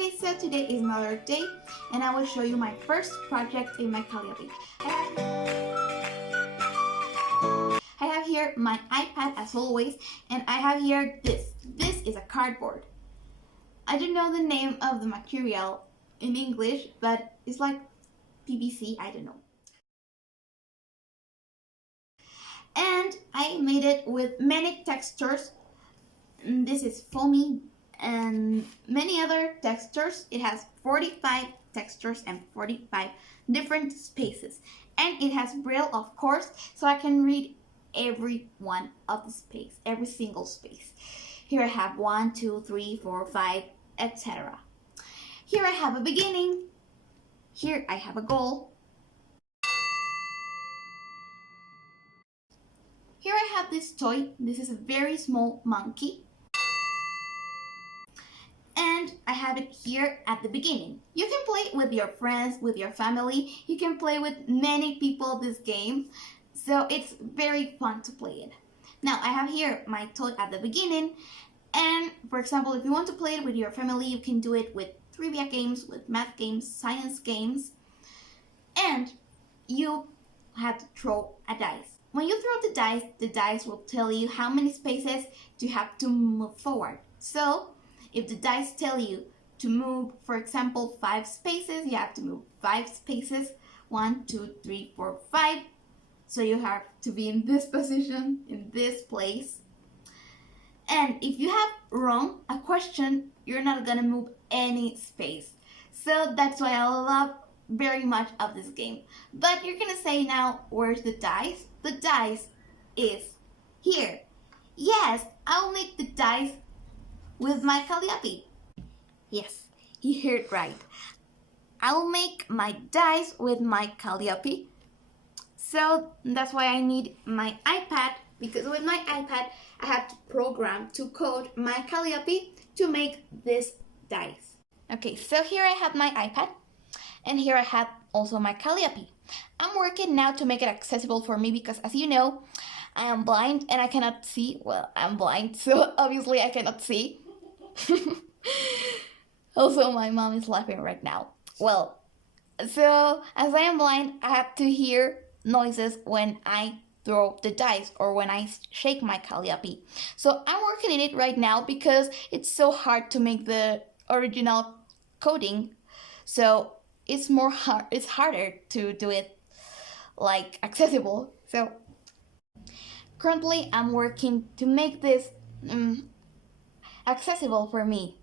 Okay, so today is Mother's Day and I will show you my first project in my Calliope. I have here my iPad as always, and I have here this. This is a cardboard. I don't know the name of the material in English, but it's like PVC, I don't know. And I made it with many textures. This is foamy and many other textures. It has 45 textures and 45 different spaces. And it has Braille, of course, so I can read every one of the space, every single space. Here I have 1, 2, 3, 4, 5, etc. Here I have a beginning. Here I have a goal. Here I have this toy. This is a very small monkey. And I have it here at the beginning. You can play with your friends, with your family. You can play with many people this game. So it's very fun to play it. Now I have here my toy at the beginning. And for example, if you want to play it with your family, you can do it with trivia games, with math games, science games. And you have to throw a dice. When you throw the dice will tell you how many spaces you have to move forward. So if the dice tell you to move, for example, 5 spaces, you have to move 5 spaces. 1, 2, 3, 4, 5. So you have to be in this position, in this place. And if you have wrong a question, you're not gonna move any space. So that's why I love very much of this game. But you're gonna say now, where's the dice? The dice is here. Yes, I'll make the dice with my Calliope. Yes, you heard right. I'll make my dice with my Calliope. So that's why I need my iPad, because with my iPad I have to program to code my Calliope to make this dice. Okay, so here I have my iPad and here I have also my Calliope. I'm working now to make it accessible for me because, as you know, I am blind and I cannot see. Well, I'm blind, so obviously I cannot see. Also, my mom is laughing right now. Well, so as I am blind, I have to hear noises when I throw the dice or when I shake my Calliope. So I'm working in it right now because it's so hard to make the original coding. So it's harder to do it like accessible. So currently I'm working to make this accessible for me.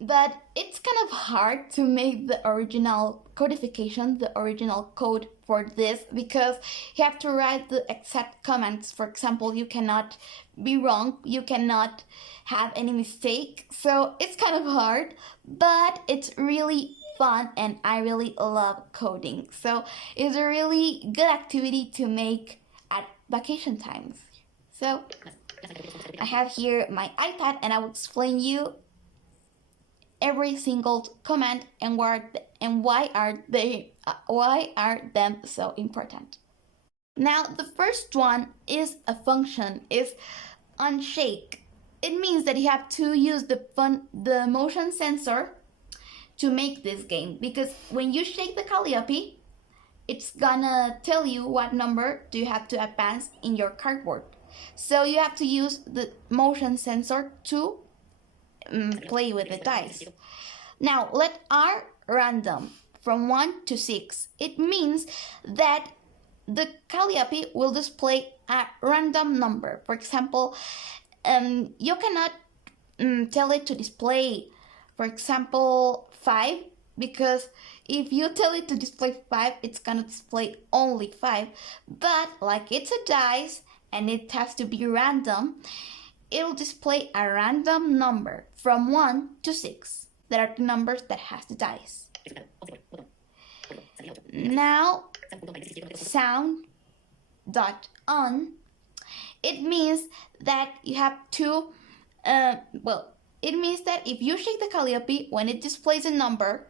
But it's kind of hard to make the original codification, the original code for this, because you have to write the exact commands. For example, you cannot be wrong, you cannot have any mistake. So it's kind of hard, but it's really fun and I really love coding. So it's a really good activity to make at vacation times. So I have here my iPad and I will explain you every single command and why are them so important. Now the first one is a function, is unshake. It means that you have to use the motion sensor to make this game, because when you shake the Calliope, it's gonna tell you what number do you have to advance in your cardboard. So you have to use the motion sensor to play with the dice. Now let R random from 1 to 6. It means that the Calliope will display a random number. For example, you cannot tell it to display, for example, 5, because if you tell it to display 5, it's gonna display only 5. But like it's a dice and it has to be random, it'll display a random number from 1 to 6. That are the numbers that has the dice. Now, sound dot on, it means that you have to, it means that if you shake the Calliope, when it displays a number,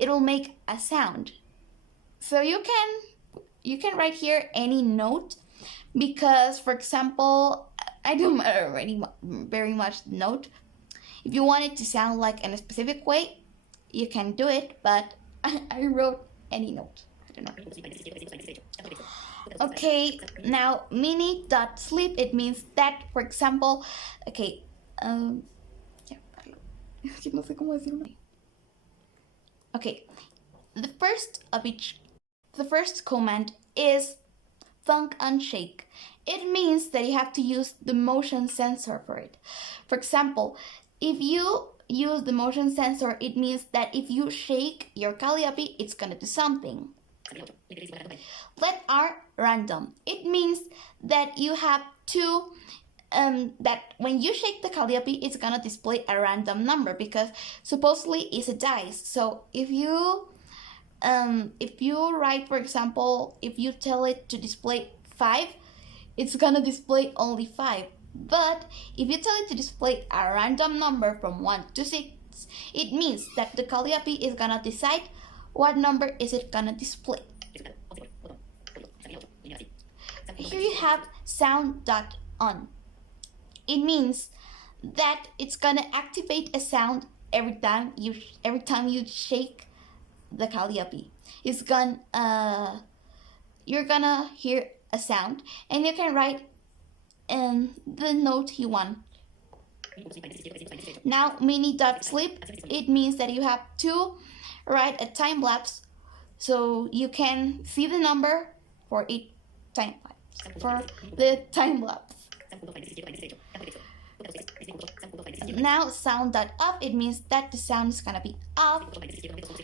it will make a sound. So you can write here any note, because, for example, I don't matter very much note. If you want it to sound like in a specific way, you can do it, but I wrote any note. I don't know. Okay, now mini.sleep, it means that, for example, okay, no sé cómo decirlo. Okay, the first command is thunk and shake. It means that you have to use the motion sensor for it. For example, if you use the motion sensor, it means that if you shake your Calliope, it's gonna do something. Let R random. It means that you have to that when you shake the Calliope, it's gonna display a random number because supposedly it's a dice. So if you write, for example, if you tell it to display 5, it's gonna display only 5. But if you tell it to display a random number from 1 to 6, it means that the Calliope is gonna decide what number is it gonna display. Here you have sound.on. It means that it's gonna activate a sound every time you shake the Calliope. It's you're gonna hear a sound, and you can write the note you want. Now mini.sleep, it means that you have to write a time lapse so you can see the number for each time lapse, for the time lapse. Now sound.up, it means that the sound is gonna be up.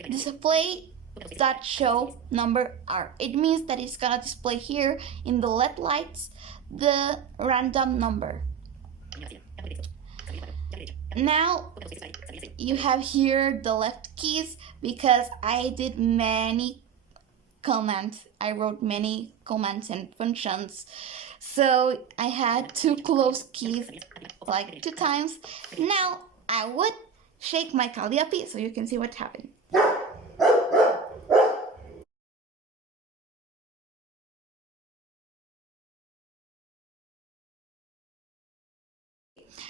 Display.show number R, it means that it's gonna display here in the LED lights the random number. Now you have here the left keys because I did many commands. I wrote many commands and functions, so I had to close keys like 2 times. Now I would shake my Calliope so you can see what happened.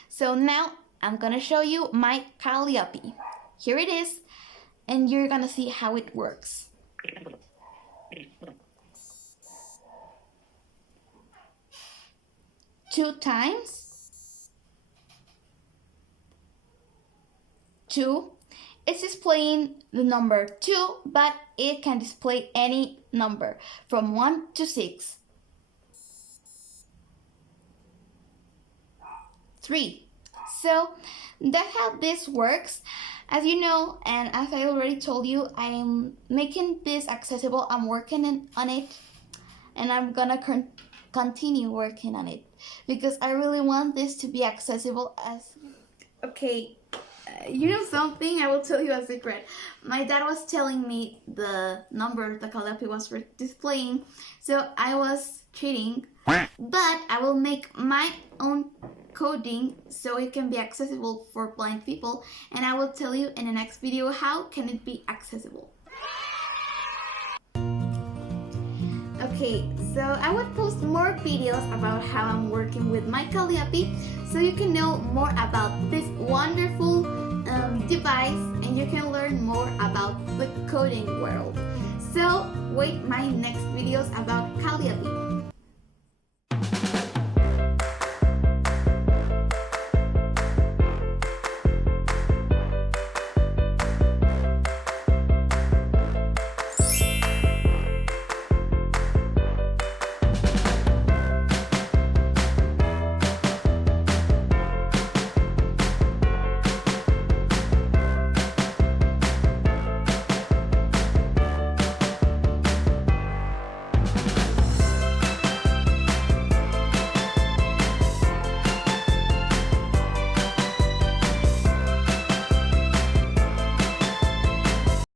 So now I'm gonna show you my Calliope. Here it is, and you're gonna see how it works. Two times 2. It's displaying the number 2, but it can display any number from 1 to 6. 3. So that's how this works. As you know, and as I already told you, I'm making this accessible. I'm working on it, and I'm gonna continue working on it because I really want this to be accessible as... Okay, you know something? I will tell you a secret. My dad was telling me the number the Calliope was displaying, so I was cheating, but I will make my own coding so it can be accessible for blind people, and I will tell you in the next video how can it be accessible. Okay, so I would post more videos about how I'm working with my Calliope so you can know more about this wonderful device and you can learn more about the coding world. So wait my next videos about Calliope.